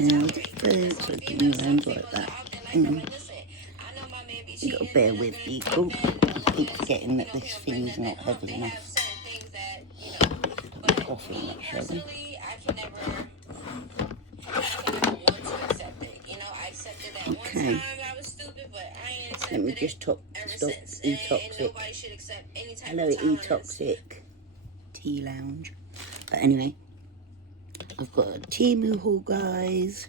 Now, so give me around like that. You gotta bear with me. Oh, I keep forgetting that this thing is not heavy enough. Coughing that, shall we? Okay. Let me just stop e-toxic. Hello, e-toxic tea lounge. But anyway, I've got a Temu haul, guys.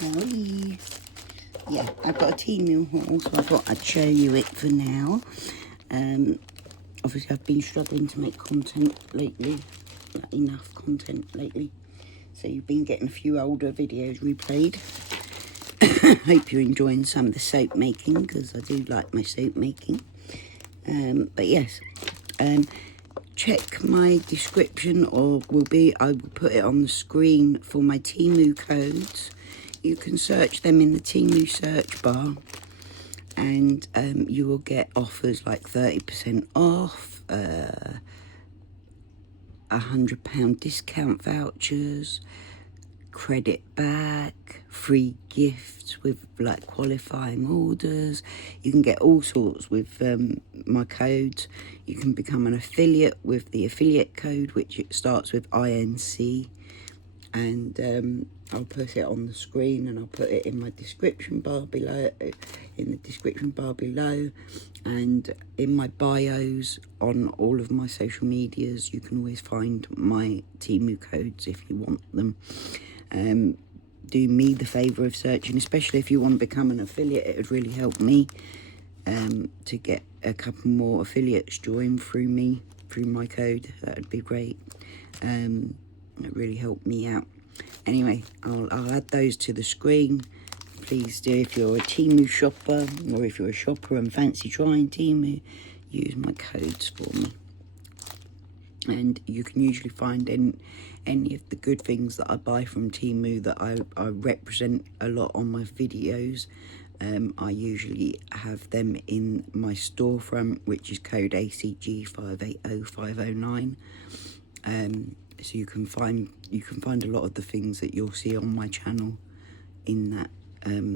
Hi. Yeah, I've got a Temu haul, so I thought I'd show you it for now. Obviously, I've been struggling to make content lately, not enough content lately. So you've been getting a few older videos replayed. Hope you're enjoying some of the soap making, because I do like my soap making. But yes, check my description, or I will put it on the screen for my Temu codes. You can search them in the Temu search bar, and you will get offers like 30% off, £100 discount vouchers, credit back, free gifts with like qualifying orders. You can get all sorts with my codes. You can become an affiliate with the affiliate code, which it starts with INC, and I'll put it on the screen, and I'll put it in my description bar below, and in my bios on all of my social medias. You can always find my Temu codes if you want them. Do me the favour of searching, especially if you want to become an affiliate. It would really help me to get a couple more affiliates join through my code. That would be great. It really helped me out. Anyway, I'll add those to the screen. Please do, if you're a Temu shopper, or if you're a shopper and fancy trying Temu, use my codes for me. And you can usually find any of the good things that I buy from Temu that I represent a lot on my videos. I usually have them in my storefront, which is code ACG 580509. So you can find a lot of the things that you'll see on my channel in that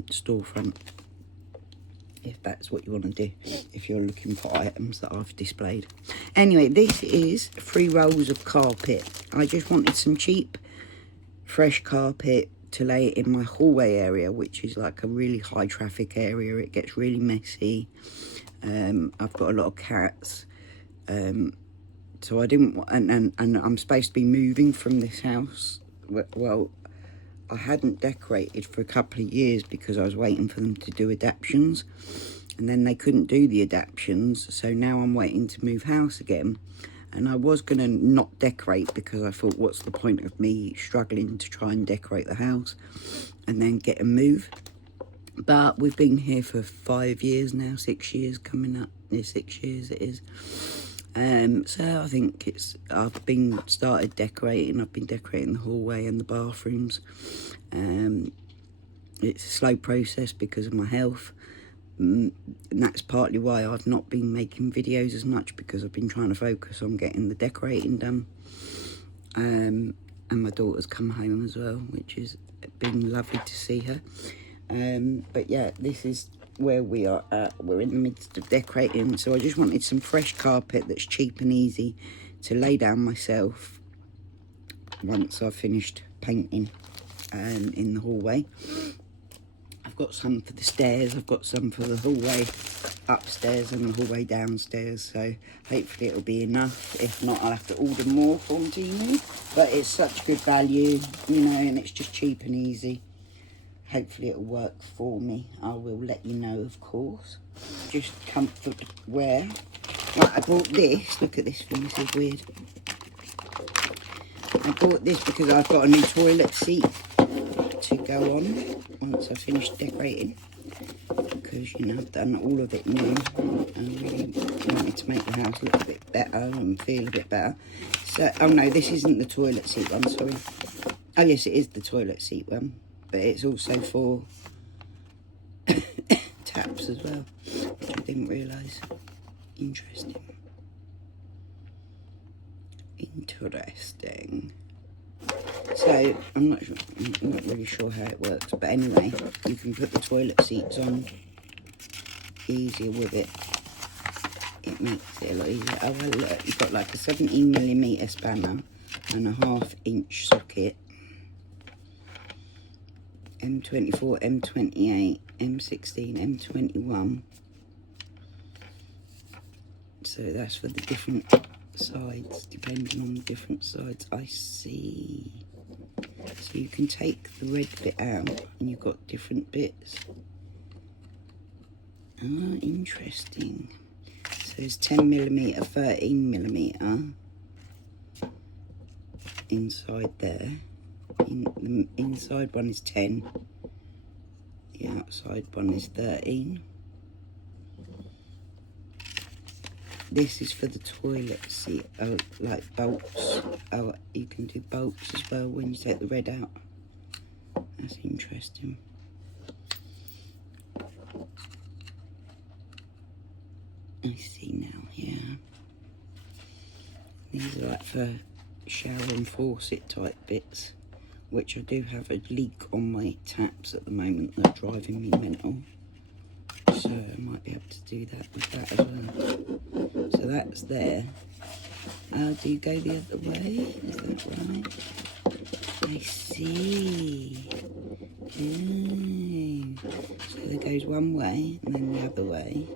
storefront, if that's what you want to do, if you're looking for items that I've displayed. Anyway, this is 3 rolls of carpet. I just wanted some cheap, fresh carpet to lay in my hallway area, which is like a really high traffic area. It gets really messy. I've got a lot of cats. So I didn't want, and I'm supposed to be moving from this house. Well, I hadn't decorated for a couple of years because I was waiting for them to do adaptions, and then they couldn't do the adaptions, so now I'm waiting to move house again. And I was going to not decorate because I thought, what's the point of me struggling to try and decorate the house and then get a move? But we've been here for 5 years now, 6 years coming up. Yeah, 6 years it is. So I think I've been decorating the hallway and the bathrooms. It's a slow process because of my health. And that's partly why I've not been making videos as much, because I've been trying to focus on getting the decorating done. And my daughter's come home as well, which has been lovely to see her. But yeah, this is where we are at. We're in the midst of decorating, so I just wanted some fresh carpet that's cheap and easy to lay down myself once I've finished painting in the hallway. I've got some for the stairs, I've got some for the hallway upstairs and the hallway downstairs, so hopefully it'll be enough. If not, I'll have to order more from Temu, but it's such good value, you know, and it's just cheap and easy. Hopefully it'll work for me. I will let you know, of course. Just comfort wear. Right, I bought this. Look at this thing, this is weird. I bought this because I've got a new toilet seat to go on once I finish decorating. Because, you know, I've done all of it new. I really wanted to make the house look a bit better and feel a bit better. So, oh no, this isn't the toilet seat one, sorry. Oh yes, it is the toilet seat one. But it's also for taps as well, which I didn't realise. Interesting. So I'm not really sure how it works, but anyway, you can put the toilet seats on easier with it. It makes it a lot easier. Oh well, look, you've got like a 17mm spanner and a 1/2 inch socket. M24, M28, M16, M21. So that's for the different sides, depending on the different sides. I see. So you can take the red bit out and you've got different bits. Ah, interesting. So there's 10mm, 13mm inside there. The inside one is 10. The outside one is 13. This is for the toilet seat, like bolts. Oh, you can do bolts as well when you take the red out. That's interesting. I see now, yeah. These are like for shower and faucet type bits, which I do have a leak on my taps at the moment that are driving me mental. So I might be able to do that with that as well. So that's there. Do you go the other way? Is that right? I see. Oh. So there goes one way and then the other way.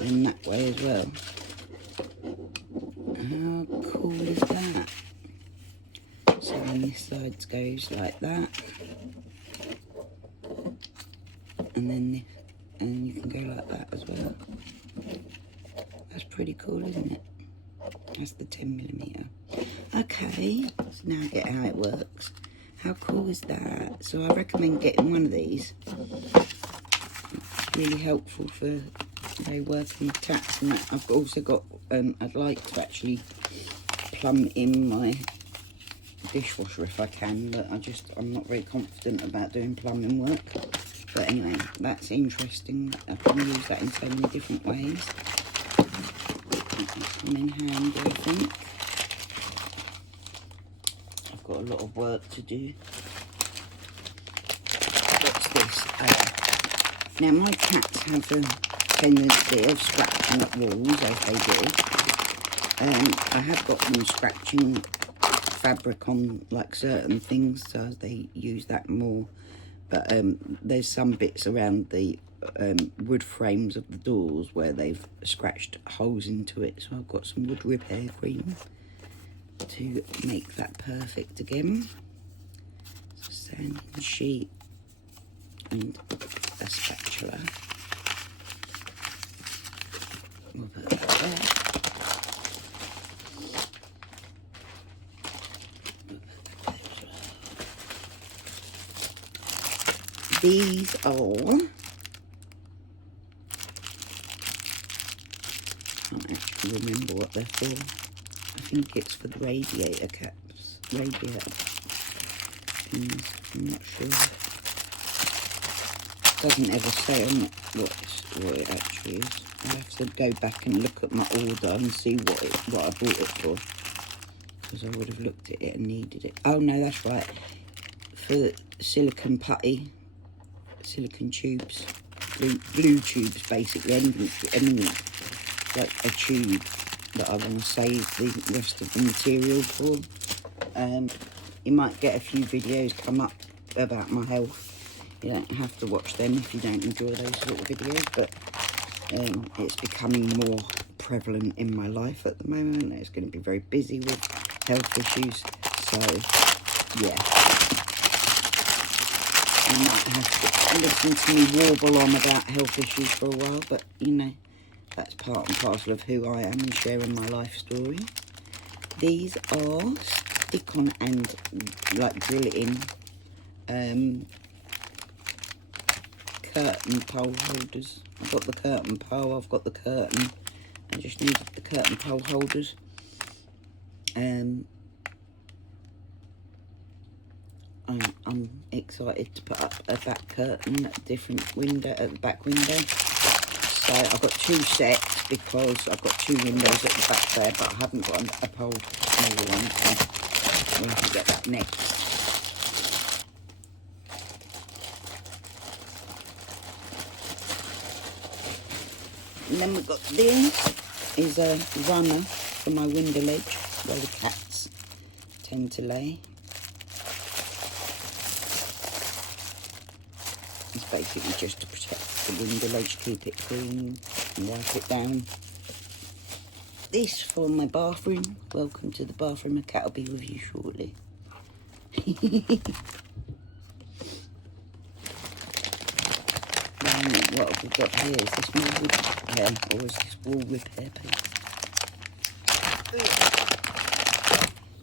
And that way as well. How cool is that? So then this side goes like that. And then this. And you can go like that as well. That's pretty cool, isn't it? That's the 10mm. Okay, so now I get how it works. How cool is that? So I recommend getting one of these. It's really helpful for working with taps and that. I've also got, I'd like to actually plumb in my dishwasher if I can, but I'm not very confident about doing plumbing work. But anyway, that's interesting. I can use that in so many different ways. That'll come in handy, I think. I've got a lot of work to do. What's this? Now, my cats have a tendency of scratching at walls, as they do. I have got them scratching fabric on like certain things, so they use that more. But there's some bits around the wood frames of the doors where they've scratched holes into it. So I've got some wood repair cream to make that perfect again. So sanding sheet and a spatula. We'll put that there. These are, I can't actually remember what they're for. I think it's for the radiator caps, radiator things, I'm not sure. It doesn't ever say on it what it actually is. I have to go back and look at my order and see what I bought it for. Because I would have looked at it and needed it. Oh no, that's right. For silicone putty. Silicone tubes, blue tubes basically, anything like a tube that I want to save the rest of the material for. You might get a few videos come up about my health. You don't have to watch them if you don't enjoy those sort of videos, but it's becoming more prevalent in my life at the moment. It's going to be very busy with health issues, so yeah. You might have to listen to me warble on about health issues for a while, but you know, that's part and parcel of who I am and sharing my life story. These are stick-on and like drill it in curtain pole holders. I've got the curtain pole, I've got the curtain. I just needed the curtain pole holders. I'm excited to put up a back curtain at a different window, at the back window. So I've got two sets because I've got two windows at the back there, but I haven't got a pole smaller one, so we'll have to get that next. And then we've got this is a runner for my window ledge where the cats tend to lay. It's basically just to protect the window ledge, keep it clean and wipe it down. This for my bathroom. Welcome to the bathroom. A cat will be with you shortly. What have we got here? Is this more wood repair or is this wall repair piece?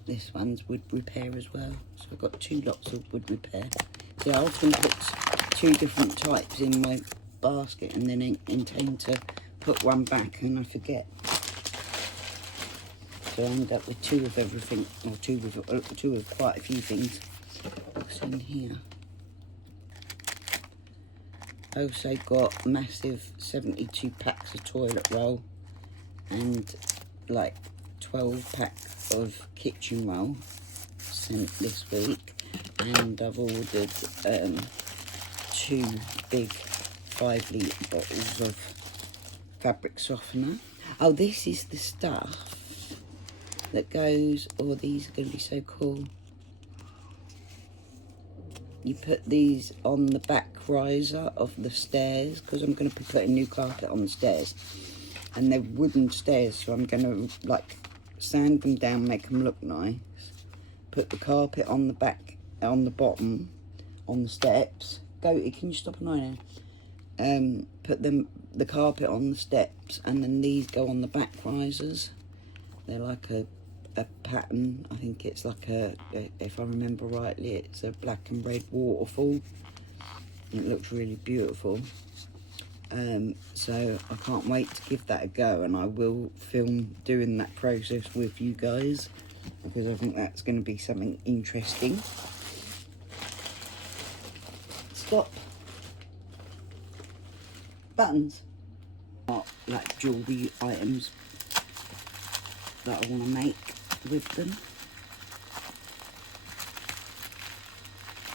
This one's wood repair as well. So I've got 2 lots of wood repair. See, I often put 2 different types in my basket and then intend to put one back and I forget. So I end up with 2 of everything, or 2 of quite a few things. What's in here? I also got massive 72 packs of toilet roll and like 12 packs of kitchen roll sent this week, and I've ordered 2 big 5-litre bottles of fabric softener. Oh, this is the stuff that goes, oh, these are going to be so cool. You put these on the back riser of the stairs, because I'm going to be putting new carpet on the stairs. And they're wooden stairs, so I'm going to like sand them down, make them look nice. Put the carpet on the back, on the bottom, on the steps. Goaty, can you stop an eye now? Put the carpet on the steps, and then these go on the back risers. They're like a pattern. I think it's like if I remember rightly, it's a black and red waterfall. It looks really beautiful. So I can't wait to give that a go, and I will film doing that process with you guys, because I think that's going to be something interesting. Stop. Buttons. Not like jewellery items that I want to make with them.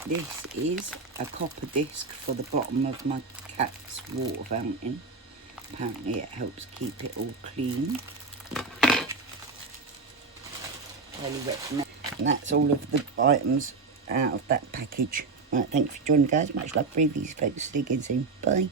This is a copper disc for the bottom of my cat's water fountain. Apparently it helps keep it all clean. Highly recommend. And that's all of the items out of that package. Right, thanks for joining, guys. Much love, breathe, folks. See you again soon. Bye.